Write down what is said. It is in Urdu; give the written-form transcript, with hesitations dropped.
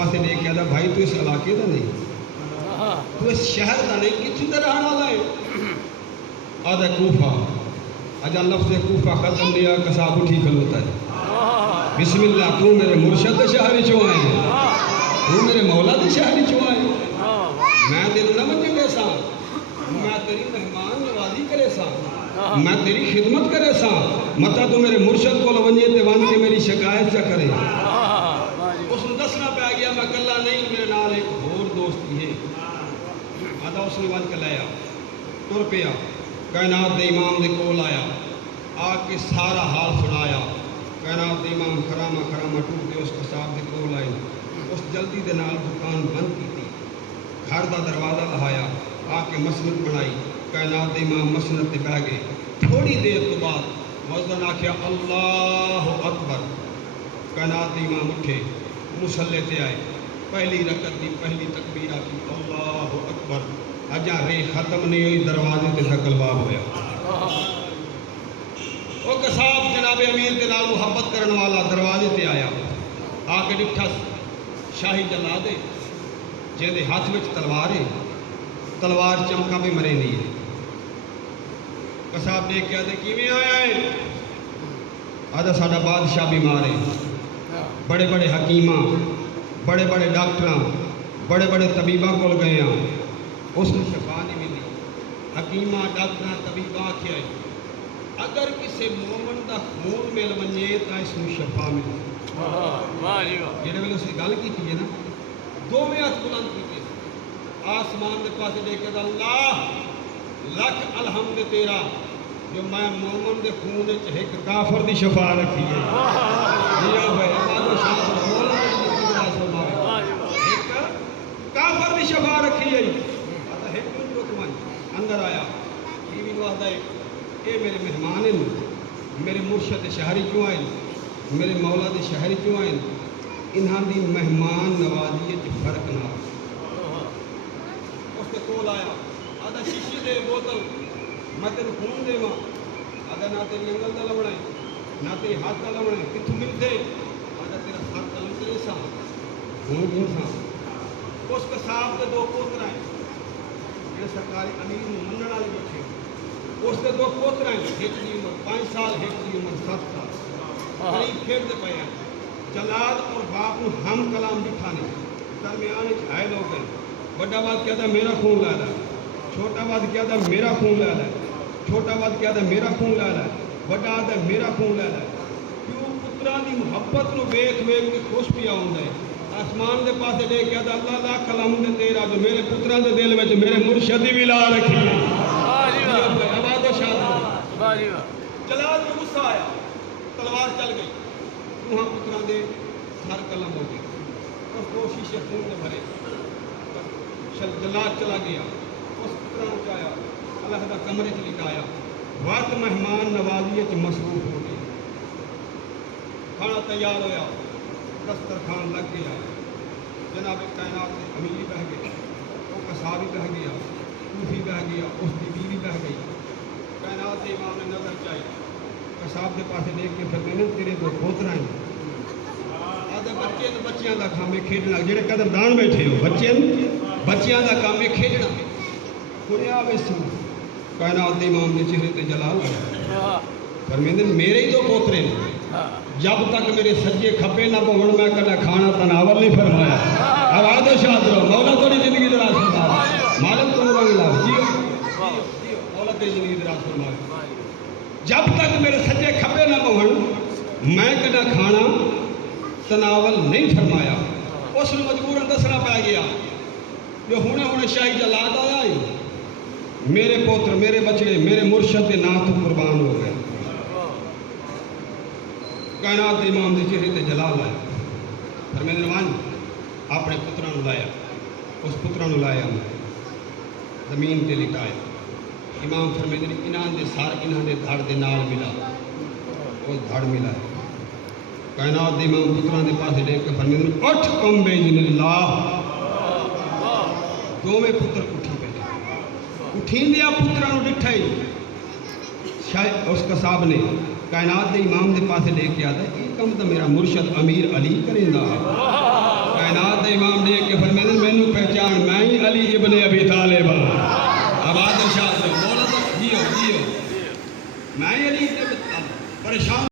پاسے لے کے آدھا بھائی تو اس علاقے کا نہیں تو اس شہر کا نہیں کتنے کا رہنے والا ہے آدھا کوفہ اجا لفظ کوفہ ختم دیا قصاب اٹھی کھلوتا ہے بسم اللہ تو میرے مرشد دے شہری چوں آئے تو میرے مولا دے شہری چوں آئے میں تیرے نہ منجے سا میں تیری مہمان نوازی کرے سا میں تیری خدمت کرے سا متا تو میرے مرشد کو لونجے تے وان کے میری شکایت چا کرے اس نے دسنا پہ گیا میں کلا نہیں میرے نال ایک اور دوست بھی ہے آدھا اس نے وان کے لیا تر پیا کائنات دے امام دے کول آیا آ کے سارا حال سنایا کائنات دے امام خرامہ ٹوٹ کے اس قصاب دے کول آئے اس جلدی دے نال دکان بند کی تھی گھر دا دروازہ لہایا آ کے مسند بنائی کائنات دے امام مسند تے بہ گئے تھوڑی دیر تو بعد مؤذن آکھیا اللہ اکبر کائنات دے امام اٹھے مصلی تے آئے پہلی رکعت دی پہلی تکبیر آکی اللہ اکبر اجا رے ختم نہیں ہوئی دروازے تے شکل باب ہویا وہ قصاب جناب امیر کے نال محبت کرن والا دروازے تے آیا آ کے ڈٹھا شاہی جلادے جے دے ہاتھ وچ تلوار ہے تلوار چمکا بھی مرے نہیں ہے قصاب دیکھ کے آدھے کیویں آیا ہے آدھا ساڈا بادشاہ بیمار ہے بڑے بڑے حکیماں بڑے بڑے ڈاکٹراں بڑے بڑے طبیباں کول گئے ہیں اس نے شفا نہیں ملی حکیماں ڈاکٹراں طبیباں آکھیا ہے اگر کسی مومن دا خون مل ونجے تا اس کو شفا ملے جڑے ویلے اس گل کیتی ہے نا دوویں ہاتھ بلند کیتے آسمان دے پاسے دیکھ کے اللہ لکھ الحمد تیرا جو میں مومن دے خون وچ ایک کافر دی شفا رکھی ہے یا بھائی اللہ شاہ ایک کافر دی شفا رکھی ہے ایک منٹ رک اندر آیا بیوی نو آخدا ہے اے میرے مہمان ہیں میرے مرشد شہری کیوں آئے میرے مولا دے شہری کیوں آئے انہاں دی مہمان نوازی وچ فرق نہ اس کے کول آیا آدھا شیشی دے بوتل میں تیرے خون دے ماں آدھا نہ تیری انگل دا لوڑا ہے نہ تیری ہاتھ دا لوڑا ہے کتھوں ملتے آدھا تیرا سر قلم تیرے سا خون انسان اس کے صاحب کے دو پوتر ہیں یہ سرکاری امیر منن والے بیٹھے اس کے دو پوتر ہیں ایک دی عمر 5 سال ایک دی عمر 7 سال قریب کھیلتے پے ہیں جلاد اور باپ نو ہم کلام بٹھانے درمیان گھائل ہو گئے بڑا بات کیا تھا میرا خون لا ہے چھوٹا بات کیا تھا میرا خون لا ہے چھوٹا بات کیا تھا میرا خون لا ہے بڑا آتا ہے میرا خون لا ہے کیوں پترا دی محبت نو ویکھ ویکھ کے خوش پیا ہوندا ہے آسمان دے پاسے لے کے آتا اللہ لاکھ کلام دے تیرا جو میرے پترا دے دل وچ میرے مرشد دی ملا رکھی ہے آواز و شاد جلال میں غصہ آیا تلوار چل گئی وہاں پترا دے سر قلم ہو گئے اور دو شیشے خون نے بھرے جلال چلا گیا اس پترا اٹھایا اللہ دا کمرے چ لٹایا وقت مہمان نوازی وچ مصروف ہو گئے کھانا تیار ہویا دسترخوان لگ گیا جناب کائنات کے امیر بہ گئے وہ قصابی بہ گیا کوفی بہ گیا اس کی بیوی بہ گئی کائنات کے امام نے نظر چاہی قصاب کے پاسے دیکھ کے پھر میں تیرے دو پوتر ہیں آدھے بچے تو بچیاں دا کام ہے کھیلنا جڑے قدردان بیٹھے ہو بچیاں دا کام ہے کھیلنا خدا ویسو کائنات کے امام کے چہرے تے جلال فرمیندے میرے ہی دو پوترے جب تک میرے سجے کھپے نہ پہن میں کنا کھانا تناول نہیں فرمایا آواز و شاد رہو مولا تھوڑی زندگی دراز فرمایا مالک تو رنگ لا جیو مولا تیری زندگی دراز فرمایا جب تک میرے سجے کھپے نہ پہن میں کنا کھانا تناول نہیں فرمایا اس نے مجبوراً دسنا پہ گیا جو ہونے شاہی جلاد آیا ہی میرے پوتر میرے بچڑے میرے مرشد کے نام تو قربان ہو گئے کائنات امام دے چہرے تے جلال آیا فرمیندے نمان اپنے پتراں نوں لایا اس پتراں نوں لایا زمین تے لٹایا امام فرمیندے انہاں دے سر انہاں دے دھڑ دے نال ملا اس دھڑ ملا کائنات دے امام پتراں دے پاسے دیکھ کے فرمیندے اٹھ قم باذن اللہ دوویں پتر اٹھی پے اٹھیندیا پتراں نوں ڈٹھا ہی شاید اس قصاب نے کائنات دے امام دے پاسے لے کے آتا ہے یہ کم تو میرا مرشد امیر علی کریں گا کائنات دے پھر مینو پہچان میں ہی علی ابن ابی طالب آباد ارشاد مولا تو جیو میں ہی علی ابن پریشان